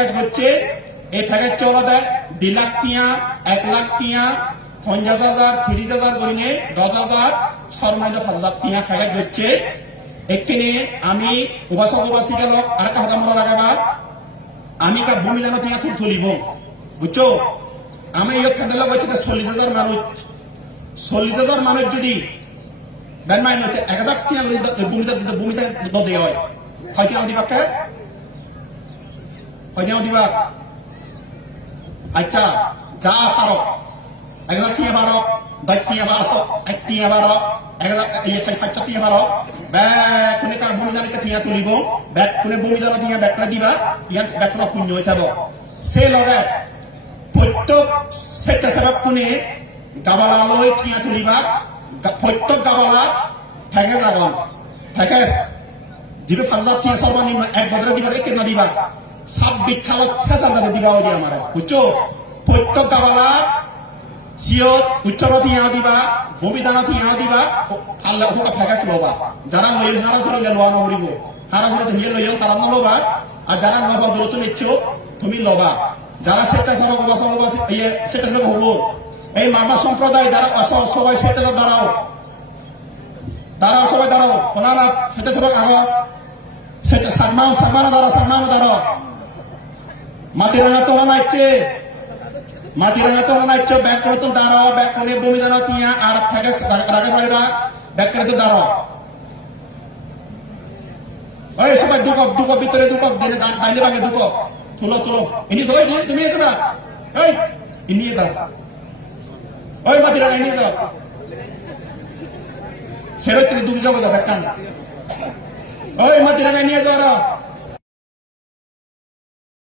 ফ্যাগাজ হচ্ছে এই ফ্যাগাজ চলা দেয় 2 লাখ টিয়া 1 লাখ টিয়া 50,000 30,000 করিনে 10,000 সর্বনিম্ন 5,000 টিয়া ফ্যাগাজ হচ্ছে এখানে আমি উপাসক উপাসিকা লোক আর একটা কথা মনে রাখাবা আমি কা ভূমি জানো টিয়া তুলিব বুঝছো আমি ইয়ে খাদ্য বলছি 40,000 মানুষ 40,000 মানুষ যদি ব্যান মাইন হচ্ছে 1,000 টিয়া ভূমিতে দেওয়া হয় হয়তো আমার দিবা কে হয়তো আমার দিবা আচ্ছা যা পারো 1,000 টিয়া বারো 10 টিয়া বারো 1 টিয়া বারো 1,000 টিয়া বারো ব্যাগ কোনে কার ভূমি জানিতে টিয়া তুলিব ব্যাগ কোনে ভূমি জানো টিয়া ব্যাগটা দিবা ইয়াত ব্যাগটা শূন্য হয়ে যাব সে লগে প্রত্যেক স্বেচ্ছাসেবক কোনে গাবালালৈ টিয়া তুলিবা প্রত্যেক গাবালা ফেকে যাগন ফেকে যিটো 5,000 টিয়া সর্বনিম্ন এক বছরে দিবা কেন দিবা 26 সালত 6,000 দিবা ওই আমার বুঝছো প্রত্যেক গাবালা সিয়ত উচ্চর টিয়া দিবা ভূমিদান টিয়া দিবা আল্লাহ ওটা ফেকাস লবা যারা লইল হারা চলিলে লোয়া নকরিব হারা চলিতে হিয়ে লইল তারা নলবা আর যারা লবা দূরত্ব নিচ্ছ তুমি লবা যারা স্বেচ্ছাসেবক স্বেচ্ছাসেবক হব এই মামা সম্প্রদায় যারা সবাই স্বেচ্ছাসেবক দাঁড়াও সবাই দাঁড়াও ওনারা স্বেচ্ছাসেবক আগ সাগমানো দাঁড়াও মাটিরাঙা তোরা নাইছে মাটিরাঙা তোরা নাইছ ব্যাগ করে তো দাঁড়াও ব্যাগ করে বমি দাঁড়াও টিয়া আর থাকে রাখে পারিবা ব্যাগ করে তো দাঁড়াও ওই সবাই দুকক ভিতরে দুকক দিনে দাইলে ভাগে দুকক তুলো ইনি ধরে তুমি এসো না এই নিয়ে দাও ওই মাটিরাঙা নিয়ে যাও সেরো তুমি দুটো জগৎ ব্যাগ কান ওই মাটিরাঙা নিয়ে যাও